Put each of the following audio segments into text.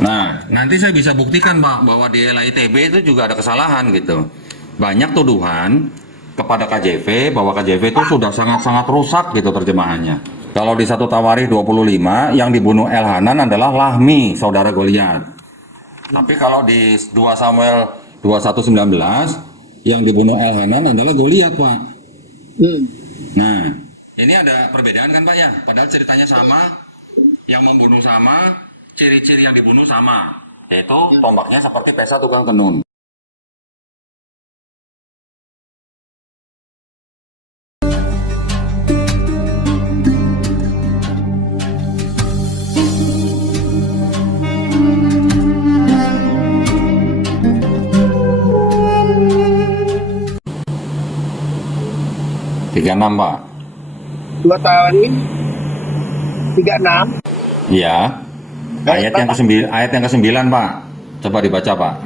Nah, nanti saya bisa buktikan Pak bahwa di LAITB itu juga ada kesalahan gitu. Banyak tuduhan kepada KJV bahwa KJV itu sudah sangat-sangat rusak gitu terjemahannya. Kalau di 1 Tawarikh 25 yang dibunuh Elhanan adalah Lahmi, saudara Goliat. Tapi kalau di 2 Samuel 21:19 yang dibunuh Elhanan adalah Goliat, Pak. Nah, ini ada perbedaan kan Pak ya? Padahal ceritanya sama, yang membunuh sama, ciri-ciri yang dibunuh sama, yaitu tombaknya seperti pesa tukang tenun. Tiga enam Pak. 2 Tawarikh 36. Iya. Ayat yang ke-9 Pak. Coba dibaca Pak.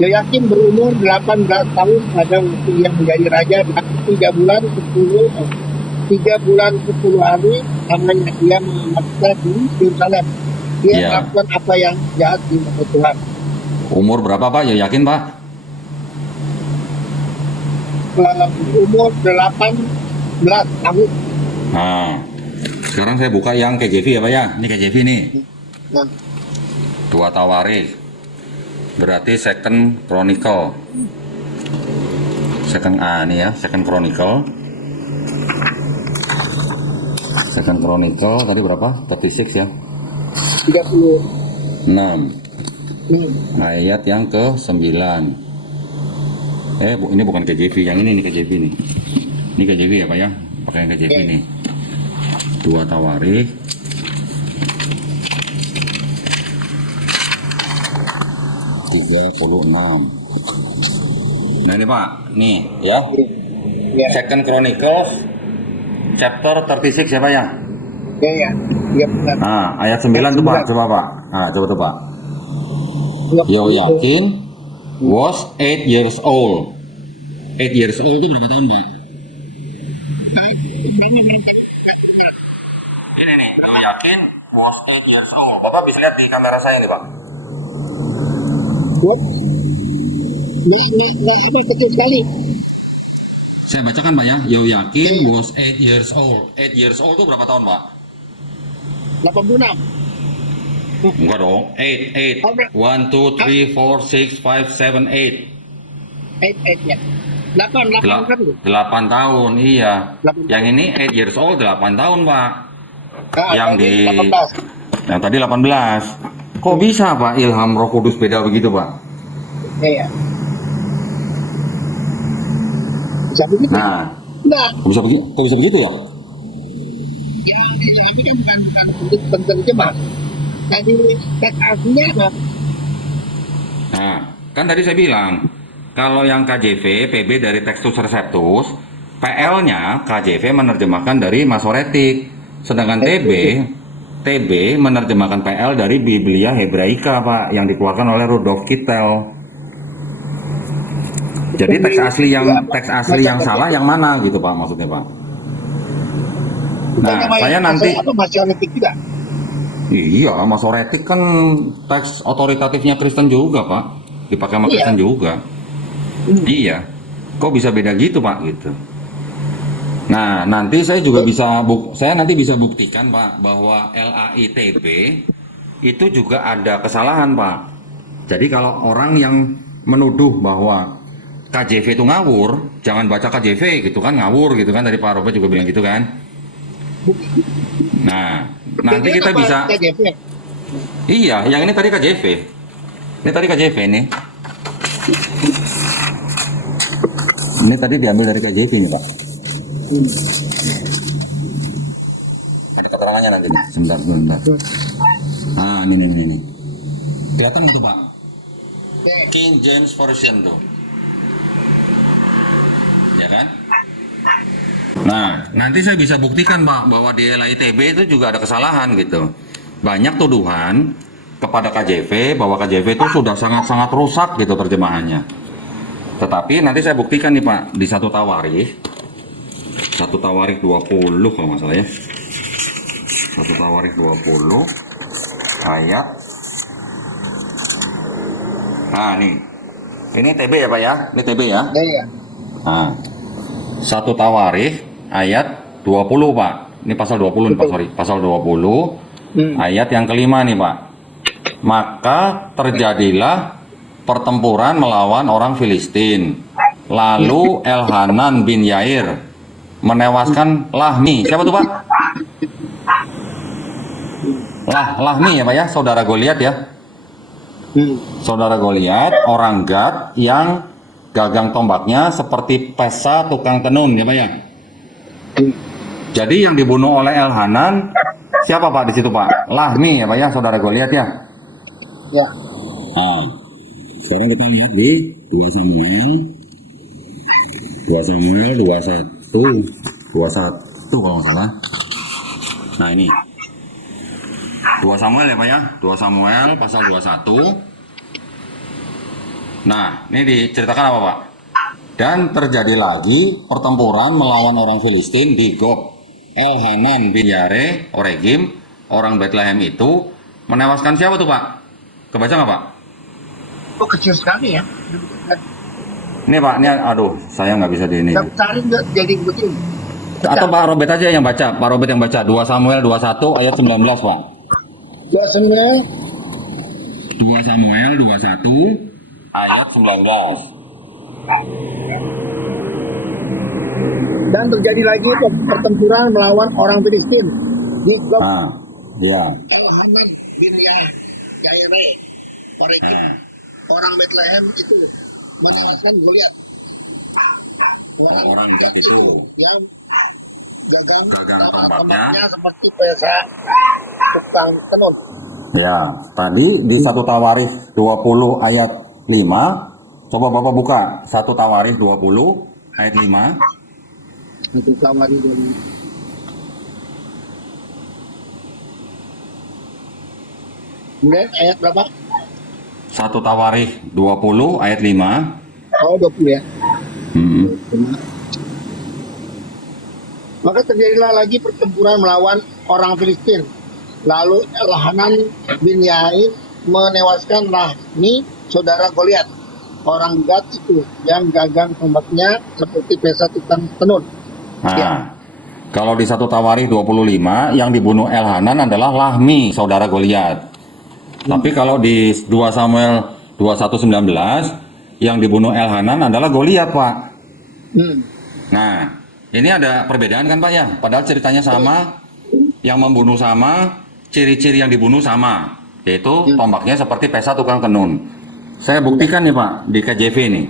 Yoyakim berumur 18 tahun pada waktu yang menjadi raja, 3 bulan 10 hari namanya dia memaksa di Yerusalem. Dia Iya. melakukan apa yang jahat di mata Tuhan. Umur berapa Pak? Ya yakin Pak? Umur 18 tahun. Nah, sekarang saya buka yang KJV ya Pak ya. Ini KJV nih. Nah, 2 Tawarikh. Berarti Second Chronicle. Second A nih ya, Second Chronicle. Second Chronicle tadi berapa? 36 ya. 36. 6. Ayat yang ke-9. Ini bukan KJV, yang ini KJV nih. Ini KJV ya Pak ya, pakai yang KJV nih. 2 Tawarikh 36. Nah ini Pak, nih ya. Ya, Second Chronicle chapter 36 ya Pak ya. ya, ya benar. Nah, ayat 9 tuh Pak, coba Pak. Nah, coba tuh Pak. Yoyakin was 8 years old. 8 years old itu berapa tahun Pak? Ini nih, Yoyakin was 8 years old. Bapak bisa lihat di kamera saya nih Pak. Nggak kecil sekali. Saya bacakan Pak ya. Yoyakin was 8 years old. 8 years old itu berapa tahun Pak? 86. Enggak dong. 8. 1, 2, 3, 4, 6, 5, 7, 8. 8 ya. 8 kan? 8 tahun, iya. 8. Yang ini 8 years old 8 tahun Pak. Yang di 18. yang tadi 18. Kok bisa Pak ilham Roh Kudus beda begitu Pak? Iya. Bisa begitu? Nah, Enggak. kok bisa begitu ya? Ya, ini kan bukan penerjemah. Tadi teks aslinya apa? Nah, kan tadi saya bilang kalau yang KJV, PB dari Textus Receptus, PL-nya KJV menerjemahkan dari Masoretic, sedangkan TB menerjemahkan PL dari Biblia Hebraika Pak, yang dikeluarkan oleh Rudolf Kittel. Jadi teks asli yang salah yang mana gitu Pak maksudnya Pak? Nah, saya nanti apa Masoretic juga? iya, Masoretic kan teks otoritatifnya Kristen juga Pak, dipakai sama Kristen juga. Iya, kok bisa beda gitu Pak gitu. Nah, nanti saya juga bisa buktikan Pak bahwa LAITB itu juga ada kesalahan Pak. Jadi kalau orang yang menuduh bahwa KJV itu ngawur, jangan baca KJV gitu kan, ngawur gitu kan, tadi Pak Robert juga bilang gitu kan. Nah, nanti kita bisa. Iya, yang ini tadi KJV. Ini tadi KJV nih. Ini tadi diambil dari KJV nih Pak. Ada keterangannya nanti nih. Sebentar. Ah, ini. Kelihatan itu Pak? King James Version tuh. Ya kan? Nah, nanti saya bisa buktikan Pak bahwa di LAITB itu juga ada kesalahan gitu. Banyak tuduhan kepada KJV bahwa KJV itu sudah sangat-sangat rusak gitu terjemahannya. Tetapi nanti saya buktikan nih Pak di 1 Tawarikh 20 kalau nggak salah ya. 1 Tawarikh 20 ayat Nah, nih. Ini TB ya, Pak ya? Ini TB ya? Iya. Nah, 1 Tawarikh ayat 20, Pak. Ini pasal 20 nih, Pak, sorry. Pasal 20 ayat yang kelima nih, Pak. Maka terjadilah pertempuran melawan orang Filistin. Lalu Elhanan bin Yair menewaskan Lahmi. Siapa tuh, Pak? Lahmi ya, Pak ya? Saudara Goliat ya? Saudara Goliat, orang Gad yang gagang tombaknya seperti pesa tukang tenun ya, Pak ya? Jadi yang dibunuh oleh Elhanan siapa, Pak, di situ, Pak? Lahmi ya, Pak ya, saudara Goliat ya? Ya. Nah, sekarang kita lihat di 2 Samuel 21 kalau nggak salah. Nah, ini 2 Samuel ya, Pak ya? 2 Samuel pasal 21. Nah, ini diceritakan apa, Pak? Dan terjadi lagi pertempuran melawan orang Filistin di Gob. Elhanan bin Yare Oregim, orang Bethlehem itu menewaskan siapa tuh, Pak? Kebaca nggak, Pak? Oh, kecil sekali ya. Ini, Pak, ini aduh, saya nggak bisa di ini. Kita cari nggak jadi begini. Atau Pak Robert aja yang baca, Pak Robert yang baca 2 Samuel 21 ayat 19, Pak. 2 Samuel 21 ayat 19. Dan terjadi lagi pertempuran melawan orang Filistin di Gob. Nah, ya. Elhanan bin Yaire Oregim, orang Bethlehem itu menewaskan Goliat. Orang Gad itu yang gagang tombaknya seperti pesa tukang tenun. Ya, tadi di 1 Tawarikh 20 ayat 5. Coba Bapak buka 1 Tawarikh 20 ayat 5. Itu Tawarikh dari kemudian ayat berapa? 1 Tawarikh 20 ayat 5. Oh, 20 ya. Hmm. Maka terjadilah lagi pertempuran melawan orang Filistin. Lalu Elhanan bin Yair menewaskan Lahmi, saudara Goliat, orang Gad itu yang gagang tombaknya seperti pesa tukang tenun. Nah, Ya. kalau di 1 Tawarikh 25 yang dibunuh Elhanan adalah Lahmi, saudara Goliat. Tapi kalau di 2 Samuel 21:19 yang dibunuh Elhanan adalah Goliat, Pak. Nah, ini ada perbedaan kan, Pak ya? Padahal ceritanya sama, yang membunuh sama, ciri-ciri yang dibunuh sama, yaitu tombaknya seperti pesa tukang tenun. Saya buktikan nih, Pak, di KJV nih.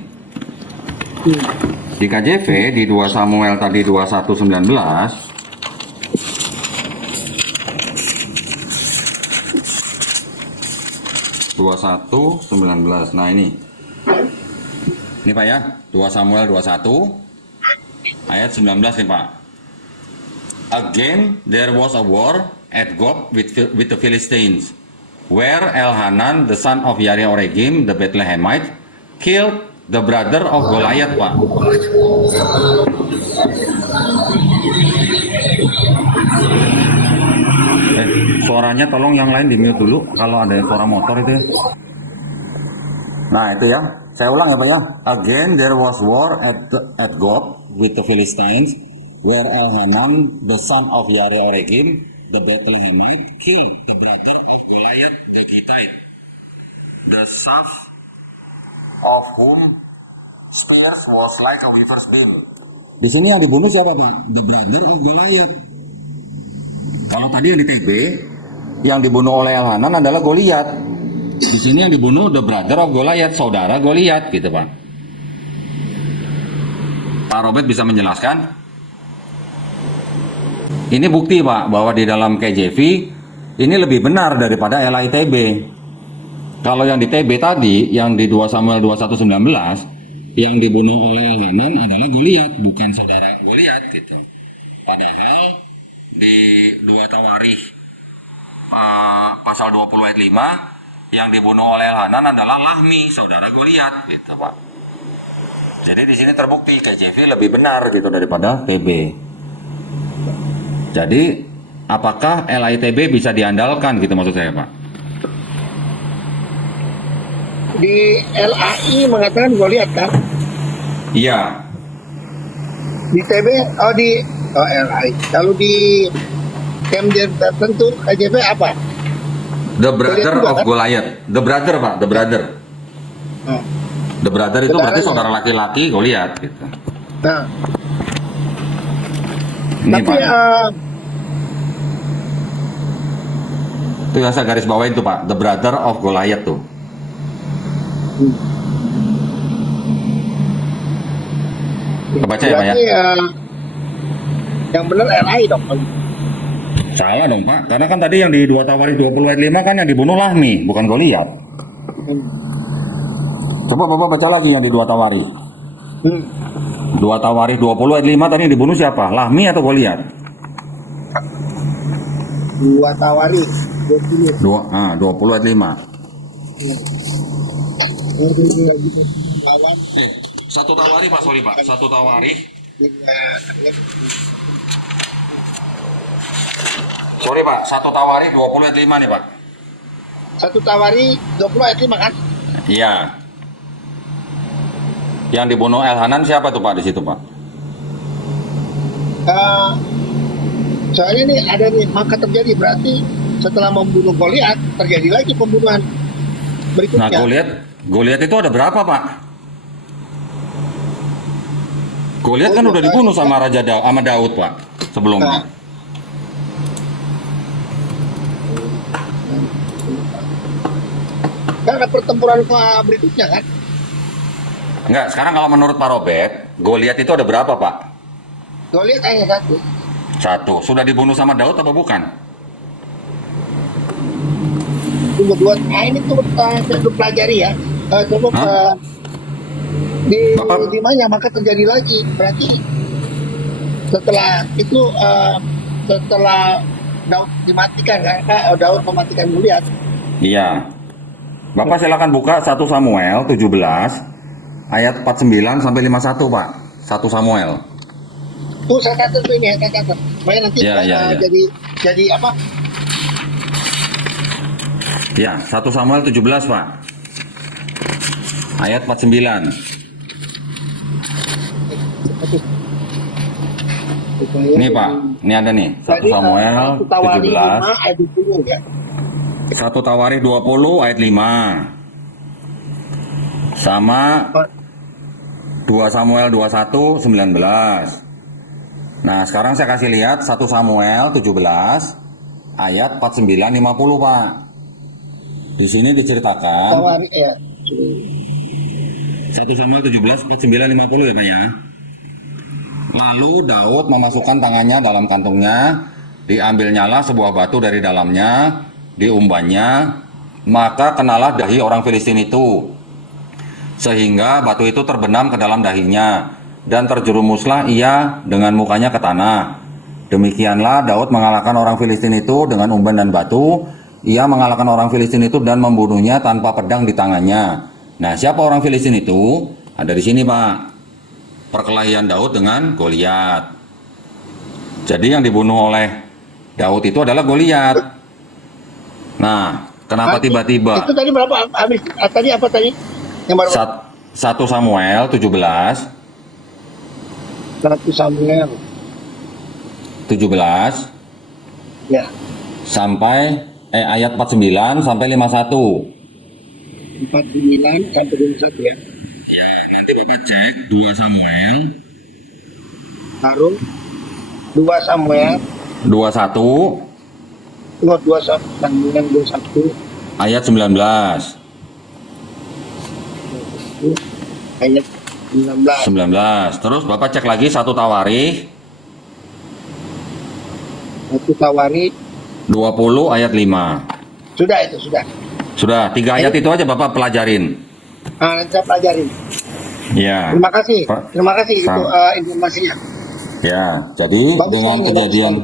Di KJV di 2 Samuel tadi 21:19. Nah, ini Pak ya, 2 Samuel 21 ayat 19 nih, Pak. Again there was a war at Gob with the Philistines, where Elhanan the son of Yair Oregim the Bethlehemite killed the brother of Goliath, Pak. Suaranya tolong yang lain di mute dulu kalau ada suara motor itu ya. Nah, itu ya. Saya ulang ya, Pak ya. Again there was war at Gob with the Philistines, where Elhanan the son of Yair Oregim the Bethlehemite killed the brother of Goliath the Gittite, the shaft of whom spears was like a weaver's beam. Di sini yang dibunuh siapa, Pak? The brother of Goliath. Kalau tadi yang di TB, yang dibunuh oleh Elhanan adalah Goliat. Di sini yang dibunuh the brother of Goliath, saudara Goliat, gitu, Pak. Pak Robert bisa menjelaskan? Ini bukti, Pak, bahwa di dalam KJV ini lebih benar daripada LITB. Kalau yang di TB tadi, yang di 2 Samuel 21:19, yang dibunuh oleh Elhanan adalah Goliat, bukan saudara Goliat, gitu. Padahal di 2 Tawarikh pasal 20 ayat 5 yang dibunuh oleh Elhanan adalah Lahmi, saudara Goliat, gitu, Pak. Jadi di sini terbukti KJV lebih benar gitu daripada TB. Jadi apakah LITB bisa diandalkan gitu maksud saya, Pak? di LAI mengatakan Goliat kan? Iya, Di TB, LAI. Kalau di Kemjen tertentu KJP apa? The Brother juga, of kan? Goliath. The Brother Pak, The Brother. Nah, The Brother itu berarti Saudaranya. saudara laki-laki Goliath gitu. nah, Ini tapi Pak, itu yang saya garis bawain tuh Pak, The Brother of Goliath tuh. Kebaca ya Pak ya? berarti yang benar LAI dong. Salah dong Pak, karena kan tadi yang di 2 Tawarikh 20 ayat 5 kan yang dibunuh Lahmi, bukan Goliath. Coba Bapak baca lagi yang di 2 Tawarikh. 2 Tawarikh 20 ayat 5 tadi yang dibunuh siapa? Lahmi atau Goliath? 2 Tawarikh 20. 20 ayat 5. Lawan 1 Tawarikh Pak, sorry Pak. 1 Tawarikh. Sorry Pak, 1 Tawarikh 20 ayat 5 nih Pak. 1 Tawarikh 20 ayat 5 kan? Iya. Yang dibunuh Elhanan siapa tuh Pak di situ Pak? Soalnya nih ada nih, maka terjadi berarti setelah membunuh Goliat terjadi lagi pembunuhan Nah berikutnya. Goliath itu ada berapa Pak? Goliath kan udah dibunuh sama sama Daud Pak sebelumnya. Kan ada pertempuran berikutnya kan? Enggak, sekarang kalau menurut Pak Robert, Goliath itu ada berapa Pak? Goliat hanya satu. Satu. Sudah dibunuh sama Daud apa bukan? Tunggu dua. Nah ini tuh saya belum pelajari ya. Coba Hah? Bapak- di mana maka terjadi lagi. Berarti setelah itu setelah Daud dimatikan kan? Daud mematikan Goliat. Iya. Bapak silakan buka 1 Samuel 17 ayat 49 sampai 51 Pak. 1 Samuel. Tuh saya catat tuh ini, saya catat. Supaya nanti Iya, iya, iya. jadi apa? Ya, 1 Samuel 17 Pak. Ayat 49. Ini Pak, ini ada nih. 1 Samuel 17. 5 ayat 20 ya. 1 Tawarikh 20 ayat 5. Sama 2 Samuel 21 19. Nah, sekarang saya kasih lihat 1 Samuel 17 ayat 49 50 Pak. Di sini diceritakan Tawarik ya. 1 Samuel 17 49 50 ya Pak ya. Lalu Daud memasukkan tangannya dalam kantungnya, diambilnyalah sebuah batu dari dalamnya, diumbannya, maka kenalah dahi orang Filistin itu, sehingga batu itu terbenam ke dalam dahinya, dan terjerumuslah ia dengan mukanya ke tanah. Demikianlah Daud mengalahkan orang Filistin itu dengan umban dan batu. Ia mengalahkan orang Filistin itu dan membunuhnya tanpa pedang di tangannya. Nah, siapa orang Filistin itu? Ada di sini Pak. Perkelahian Daud dengan Goliat. Jadi yang dibunuh oleh Daud itu adalah Goliat. Nah, kenapa tiba-tiba Itu tadi berapa? Habis tadi apa tadi? Yang baru 1 Samuel 17 1 Samuel. 17 Ya. sampai ayat 49 sampai 51. 49 sampai 21 ya. Nanti Bapak cek 2 Samuel Taruh 2 Samuel 21 2 Samuel 21 ayat 19. ayat 19. 19. Terus Bapak cek lagi 1 Tawarikh 1 Tawarikh 20 ayat 5. sudah itu sudah. Sudah, 3 ayat itu aja Bapak pelajarin. Nah, nanti saya pelajarin. Ya. Terima kasih. Pak. Terima kasih itu Sama. informasinya. Ya, jadi Bagus dengan sekali, kejadian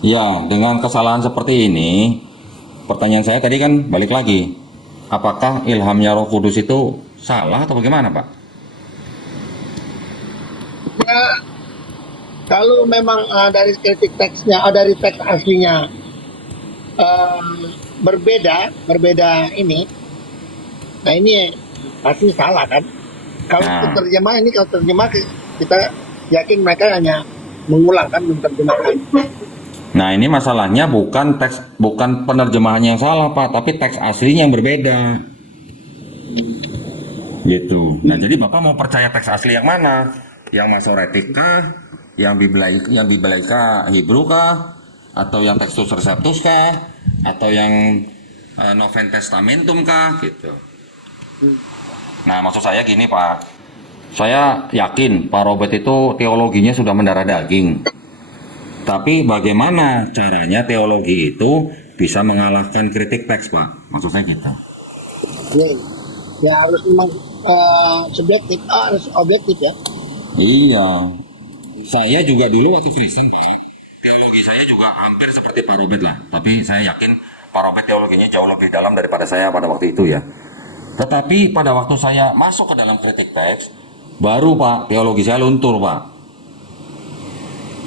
ya, dengan kesalahan seperti ini, pertanyaan saya tadi kan balik lagi. Apakah ilhamnya Roh Kudus itu salah atau bagaimana, Pak? Ya, kalau memang dari kritik teksnya, dari teks aslinya berbeda ini, Nah ini pasti salah kan? Kalau Nah, terjemah ini kalau terjemah kita yakin mereka hanya mengulang kan menerjemahkan. nah ini masalahnya bukan penerjemahannya yang salah Pak, tapi teks aslinya yang berbeda. Gitu. Nah, jadi Bapak mau percaya teks asli yang mana? Yang Masoretik kah? Yang Biblaika Hebrew kah? Atau yang Textus Receptus kah? Atau yang Novum Testamentum kah? Gitu. Nah, maksud saya gini Pak. Saya yakin Pak Robert itu teologinya sudah mendarah daging. Tapi bagaimana caranya teologi itu bisa mengalahkan kritik teks Pak? Maksud saya gitu. Ya, ya harus memang subjektif, harus objektif ya. Iya. Saya juga dulu waktu Kristen Pak, teologi saya juga hampir seperti Pak Robert lah. Tapi saya yakin Pak Robert teologinya jauh lebih dalam daripada saya pada waktu itu ya. Tetapi pada waktu saya masuk ke dalam kritik teks, baru Pak teologi saya luntur Pak.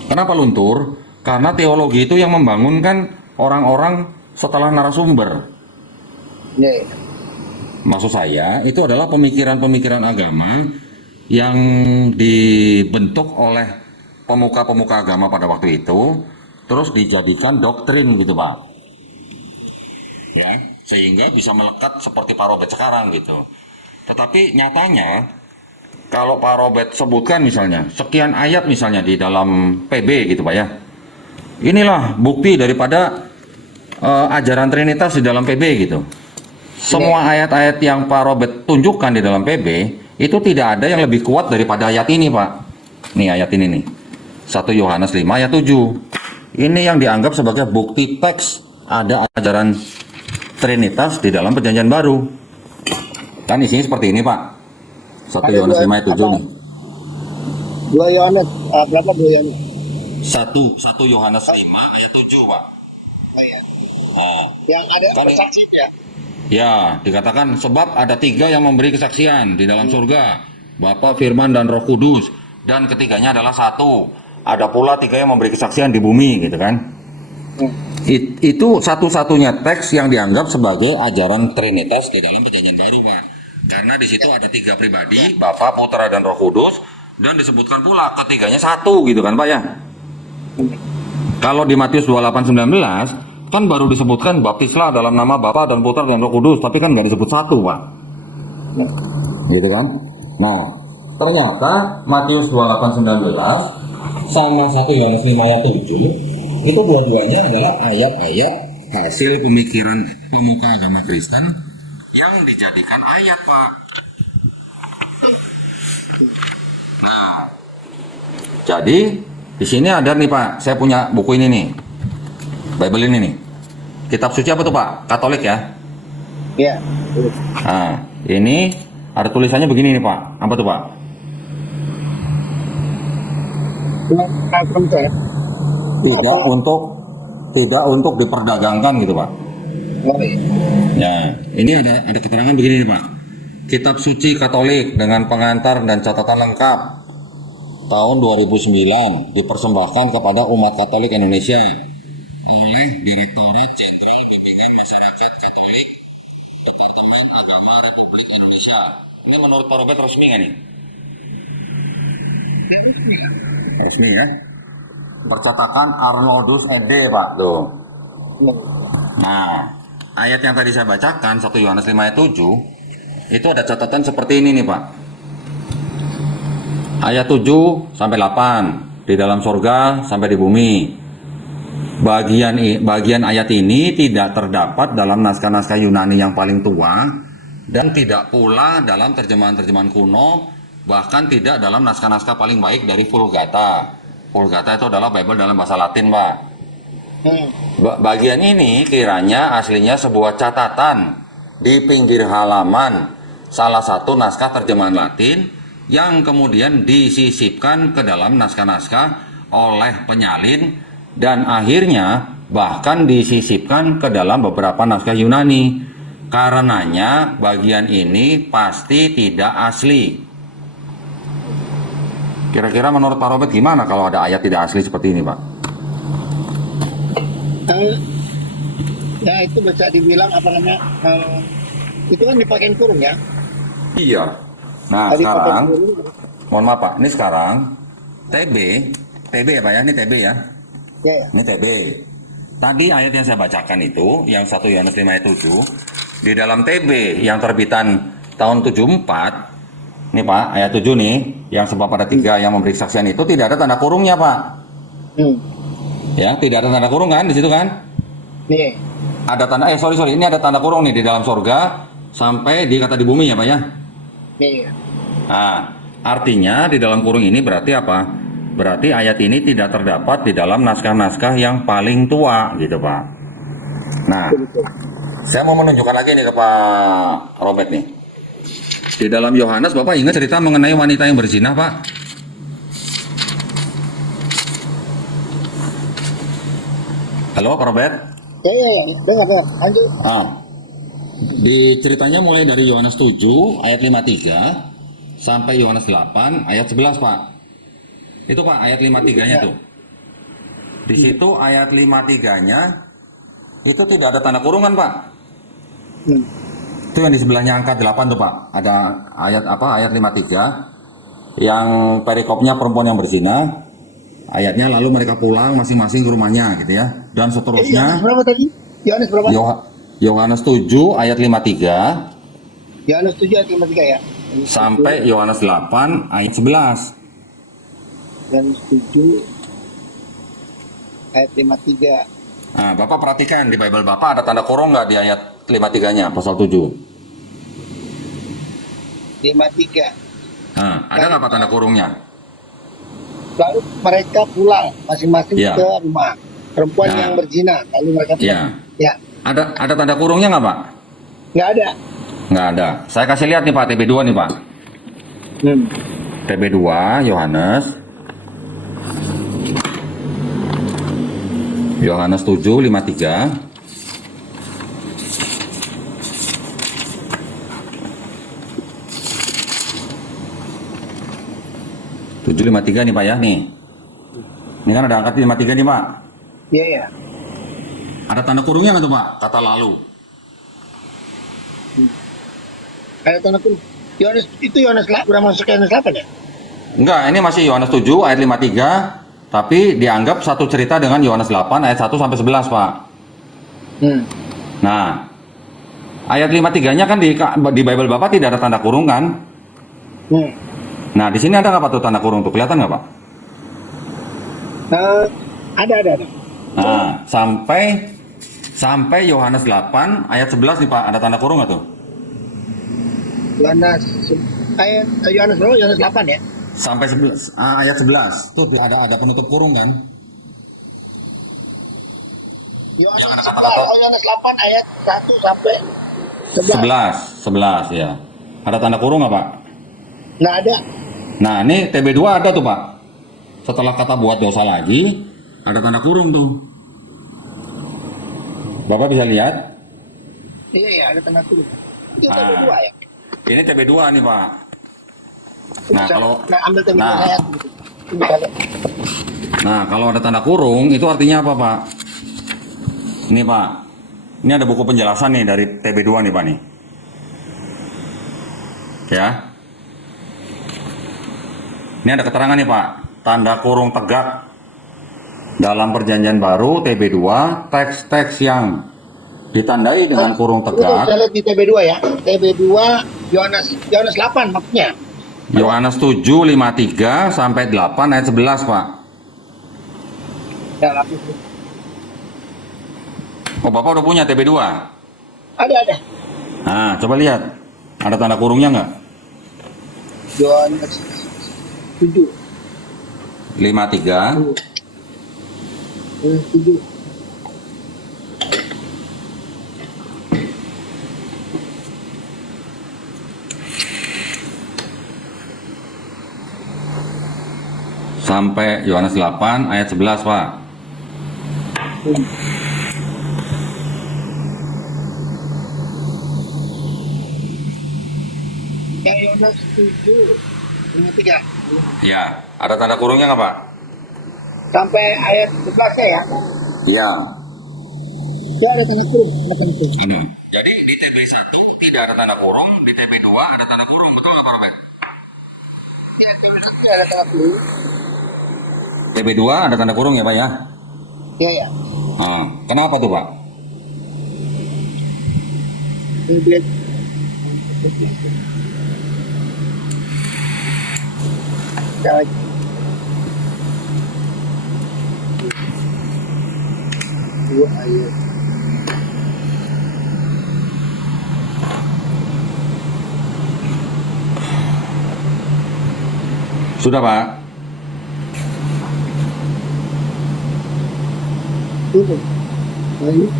Kenapa luntur? Karena teologi itu yang membangunkan orang-orang setelah narasumber. Ya, Maksud saya itu adalah pemikiran-pemikiran agama yang dibentuk oleh pemuka-pemuka agama pada waktu itu, terus dijadikan doktrin gitu Pak. Ya, sehingga bisa melekat seperti Pak Robert sekarang gitu. Tetapi nyatanya kalau Pak Robert sebutkan misalnya sekian ayat misalnya di dalam PB gitu Pak ya. Inilah bukti daripada ajaran Trinitas di dalam PB gitu. Semua ayat-ayat yang Pak Robert tunjukkan di dalam PB itu tidak ada yang lebih kuat daripada ayat ini Pak. Nih ayat ini nih. 1 Yohanes 5 ayat 7. Ini yang dianggap sebagai bukti teks ada ajaran Trinitas di dalam Perjanjian Baru. Kan isinya seperti ini Pak. 1 Ada Yohanes dua- 5 ayat 7 apa? nih. 2 Yohanes, berapa 2 Yohanes? 1 Yohanes 5 ayat 7 Pak. Oh, ya. Nah, Yang ada Kan- bersaksi ya. ya, dikatakan sebab ada 3 yang memberi kesaksian di dalam surga, Bapa, Firman, dan Roh Kudus, dan ketiganya adalah 1. Ada pula 3 yang memberi kesaksian di bumi, gitu kan? Itu satu-satunya teks yang dianggap sebagai ajaran Trinitas di dalam Perjanjian Baru, Pak. Karena di situ ada 3 pribadi, Bapa, Putra, dan Roh Kudus, dan disebutkan pula ketiganya 1, gitu kan, Pak ya? Kalau di Matius 28:19 kan baru disebutkan baptislah dalam nama Bapa dan Putra dan Roh Kudus, tapi kan nggak disebut 1 Pak. Gitu kan? Nah, ternyata Matius 28:19 sama 1 Yohanes 5 ayat 7 itu dua-duanya adalah ayat-ayat hasil pemikiran pemuka agama Kristen yang dijadikan ayat, Pak. Nah, jadi di sini ada nih Pak, saya punya buku ini nih, Bible ini nih. Kitab suci apa tuh Pak? Katolik ya. Ya. Nah, ini ada tulisannya begini nih Pak. Apa tuh Pak? Ya. Tidak untuk diperdagangkan gitu Pak. Oh, iya. Ya, ini ada keterangan begini nih Pak. Kitab suci Katolik dengan pengantar dan catatan lengkap tahun 2009 dipersembahkan kepada umat Katolik Indonesia oleh Direktorat Jenderal Bimbingan Masyarakat Katolik Departemen Agama Republik Indonesia. Ini menurut Pak Robert resmi nggak nih? Resmi ya? Percetakan Arnoldus ed. Pak tuh. Nah, ayat yang tadi saya bacakan 1 Yohanes 5 ayat 7 itu ada catatan seperti ini nih Pak. Ayat 7 sampai 8 di dalam surga sampai di bumi. Bagian ayat ini tidak terdapat dalam naskah-naskah Yunani yang paling tua dan tidak pula dalam terjemahan-terjemahan kuno, bahkan tidak dalam naskah-naskah paling baik dari Vulgata. Vulgata itu adalah Bible dalam bahasa Latin, Pak. Bagian ini kiranya aslinya sebuah catatan di pinggir halaman salah satu naskah terjemahan Latin yang kemudian disisipkan ke dalam naskah-naskah oleh penyalin dan akhirnya bahkan disisipkan ke dalam beberapa naskah Yunani. Karenanya bagian ini pasti tidak asli. Kira-kira menurut Pak Robert gimana kalau ada ayat tidak asli seperti ini, Pak? Ya itu bisa dibilang apa namanya Itu kan dipakein kurung ya. Iya. Nah, Tadi pakai sekarang, kurung. mohon maaf Pak, ini sekarang TB, TB ya Pak ya, ini TB ya. Ya, ya. Ini TB. Tadi ayat yang saya bacakan itu, yang 1 Yohanes 5 ayat 7, di dalam TB yang terbitan tahun 74, nih Pak, ayat 7 nih, yang sebab pada 3 yang memberi kesaksian itu tidak ada tanda kurungnya Pak. Hmm. Ya, tidak ada tanda kurung kan di situ kan? Nih. Ada tanda, sorry, ini ada tanda kurung nih di dalam sorga sampai di kata di bumi ya Pak ya. Nih. Nah, artinya di dalam kurung ini berarti apa? Berarti ayat ini tidak terdapat di dalam naskah-naskah yang paling tua gitu Pak. Nah, saya mau menunjukkan lagi nih ke Pak Robert nih. Di dalam Yohanes, Bapak ingat cerita mengenai wanita yang berzina, Pak? Halo, Pak Robert? Ya, ya, ya. Dengar. Lanjut. Ah, di ceritanya mulai dari Yohanes 7 ayat 53 sampai Yohanes 8 ayat 11, Pak. Itu Pak, ayat 53-nya tuh. Di situ ayat 53-nya itu tidak ada tanda kurungan, Pak. Hmm. Itu yang di sebelahnya angka 8 tuh Pak. Ada ayat apa? Ayat 53 yang perikopnya perempuan yang berzina. Ayatnya lalu mereka pulang masing-masing ke rumahnya gitu ya. Dan Yohanes seterusnya berapa tadi? Yohanes berapa? Yohanes 7 ayat 53 Yohanes 7 ayat 53 ya. sampai Yohanes 8 ayat 11. Yohanes 7 ayat 53. Nah, Bapak perhatikan di Bible Bapak ada tanda kurung nggak di ayat 53-nya pasal 7? 53. Nah, ada nggak Pak tanda kurungnya? Lalu mereka pulang masing-masing Ya. ke rumah perempuan Ya. yang berzina. Lalu mereka Ya. pulang. Ya. Ada tanda kurungnya nggak Pak? Nggak ada. Nggak ada. Saya kasih lihat nih Pak, TB2 nih Pak. Hmm. TB2 Yohanes 7:53. Tujuh lima tiga nih Pak ya nih. Ini kan ada angka 53 nih Pak. Iya, ya. Ada tanda kurungnya nggak tuh Pak? Kata lalu. Ada tanda kurung. Yohanes itu Yohanes udah masuk ke Yohanes 8 ya? Enggak, ini masih Yohanes 7 ayat 53, tapi dianggap satu cerita dengan Yohanes 8 ayat 1 sampai 11 Pak. Hmm. Nah, ayat 53-nya kan di Bible Bapak tidak ada tanda kurung kan? Hmm. Nah, di sini ada nggak Pak tuh tanda kurung tuh? Kelihatan nggak Pak? Ada. Nah, sampai Yohanes 8 ayat 11 nih Pak, ada tanda kurung nggak tuh? Yohanes berapa? Yohanes 8 ya? Sampai 11, ayat 11. Tuh ada penutup kurung kan? Yohanes Yang ada 11, kata-kata. Yohanes 8 ayat 1 sampai 11. 11 ya. Ada tanda kurung nggak Pak? Nggak ada. Nah, ini TB2 ada tuh Pak. Setelah kata buat dosa lagi, ada tanda kurung tuh. Bapak bisa lihat? Iya, ya, ada tanda kurung. Itu Ah. tanda 2 ya? Ini TB2 nih Pak. Nah, Bisa- kalau ambil tanda nah. ayat gitu. Itu bisa lihat. Nah, kalau ada tanda kurung, itu artinya apa, Pak? Ini, Pak. Ini ada buku penjelasan nih dari TB2 nih, Pak, nih. Ya. Ini ada keterangan nih, Pak. Tanda kurung tegak. Dalam perjanjian baru, TB2, teks-teks yang ditandai dengan kurung Itu tegak. saya lihat di TB2 ya. TB2 Yohanes 8 maksudnya. Yohanes 7:53 sampai 8 ayat 11, Pak. Ya, lapis. Oh, Bapak udah punya TB2? Ada. Nah, coba lihat. Ada tanda kurungnya nggak? Yohanes 7. 53. Yohanes 7. Sampai Yohanes 8 ayat 11, Pak. Yang Yohanes 7 53 Ya, ada tanda kurungnya nggak, Pak? sampai ayat 11 ya. Iya. Ya ada tanda kurung, ada tanda kurung. Ada. Jadi di TB1 tidak ada tanda kurung, di TB2 ada tanda kurung, betul nggak Pak Robert? Iya, TB1 ada tanda kurung. TB2 ada tanda kurung ya Pak ya? Iya, ya. Nah, kenapa tuh Pak? Kemudian ada lagi. Dua ayat. Sudah Pak? Itu. Ayat.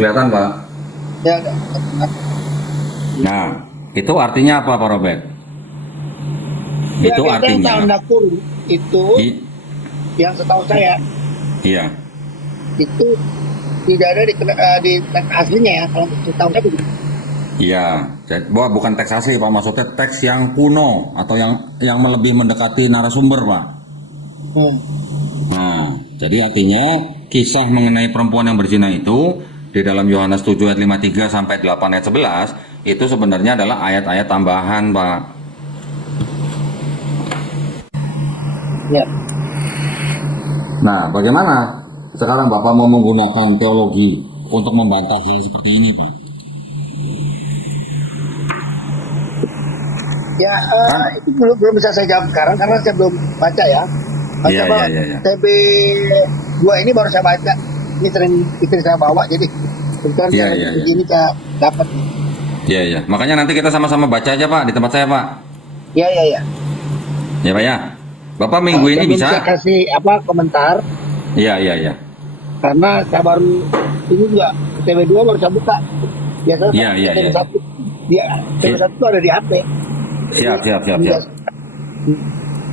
Kelihatan Pak? Ya, ada. Nah, itu artinya apa Pak Robert? Ya, Itu biasanya artinya tanda kurung itu i- yang setahu saya iya. itu tidak ada di teks aslinya ya, kalau setahu saya begitu. Iya, bukan teks asli Pak, maksudnya teks yang kuno atau yang lebih mendekati narasumber Pak. Hmm. Nah, jadi artinya kisah mengenai perempuan yang berzina itu di dalam Yohanes 7 ayat 53 sampai 8 ayat 11 itu sebenarnya adalah ayat-ayat tambahan Pak. Ya. Nah, bagaimana sekarang Bapak mau menggunakan teologi untuk membantah hal seperti ini Pak? Ya, Kan? itu belum bisa saya jawab sekarang karena saya belum baca ya. Iya, Coba iya, iya. TB2 ini baru saya baca. Ini sering istri saya bawa, jadi kebetulan Iya, saya iya, iya. begini saya dapat. Iya, iya. Makanya nanti kita sama-sama baca aja Pak di tempat saya Pak. Ya, ya, ya. Ya Pak ya. Bapak minggu ini Saya belum bisa? kasih komentar Iya, iya, iya. karena saya baru ini juga TB2 baru saya buka. Biasanya Iya, iya, iya. TB1 dia TB1 itu ada di HP. Siap, siap, siap, siap.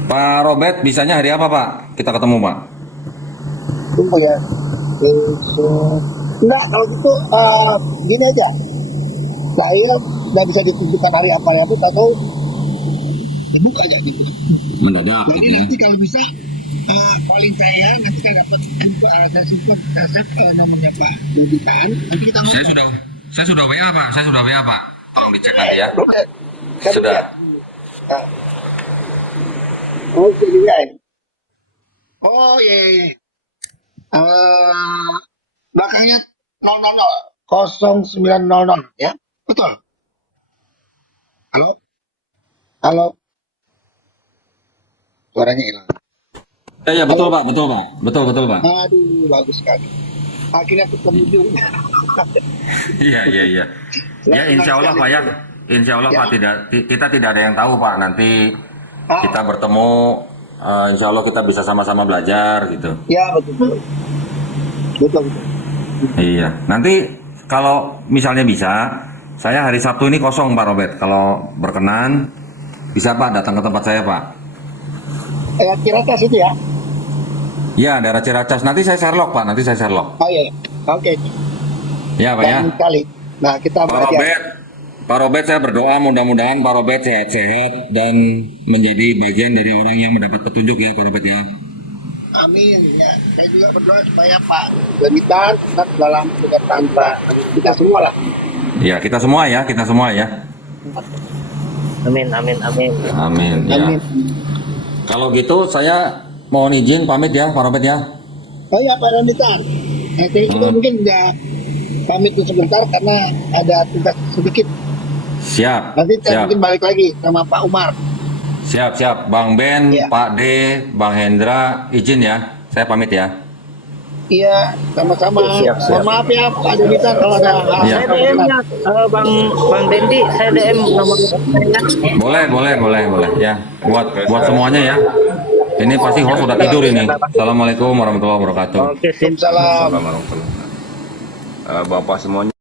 Pak Robert bisanya hari apa Pak? Kita ketemu Pak. Tunggu ya. Besok. Enggak, kalau gitu gini aja. Saya nggak bisa ditentukan hari apa ya, atau dibuka aja gitu. Mendadak Jadi gitu ya. nanti kalau bisa calling saya, nanti saya dapat saya simpan nomornya Pak Budikan. Nanti kita ngomong. Saya sudah WA Pak. Saya sudah WA Pak. Tolong dicek nanti ya. Saya Sudah. lihat. Nah. Oh, jadi ya. Oh, iya, iya, iya. Belakangnya 0900 ya, betul. Halo, halo, suaranya hilang. Ya, ya betul Pak, betul Pak. Betul, betul Pak. Aduh, bagus sekali. Akhirnya ketemu juga. Iya, iya, iya. Ya insya Allah Pak ya. Insya Allah Ya. Pak kita tidak ada yang tahu Pak. Nanti kita bertemu. Insya Allah kita bisa sama-sama belajar gitu. Ya, betul. Betul, betul. Iya. Nanti kalau misalnya bisa, saya hari Sabtu ini kosong Pak Robert. Kalau berkenan, bisa Pak datang ke tempat saya Pak. Ciracas itu ya? Ya, daerah Ciracas. Nanti saya Sherlock Pak. Nanti saya Sherlock. Oh iya, oke. Ya Pak ya. Baik sekali. Nah, kita Pak belajar. Robert, Pak Robert saya berdoa mudah-mudahan Pak Robert sehat-sehat dan menjadi bagian dari orang yang mendapat petunjuk ya Pak Robert ya. Amin. Ya, saya juga berdoa supaya Pak Budikan tetap dalam pekerjaan Pak. Kita semua lah. Ya kita semua ya, kita semua ya. Amin, amin, amin. Amin. Ya. Amin. Kalau gitu saya mohon izin pamit ya Pak Robert ya. Oh ya Pak Budikan. Kita mungkin ya pamit dulu sebentar karena ada tugas sedikit. Siap. Nanti saya Siap. mungkin balik lagi sama Pak Umar. Siap, siap. Bang Ben, Iya. Pak D, Bang Hendra, izin ya. Saya pamit ya. Iya, sama-sama. Siap, siap. Mohon maaf ya Pak Budikan kalau ada Iya. Saya DM-nya, Bang Dendi, saya DM nomor saya. Boleh ya. Buat semuanya ya. Ini pasti host sudah tidur ini. Assalamualaikum warahmatullahi wabarakatuh. Oke, sip. Salam. Bapak semuanya.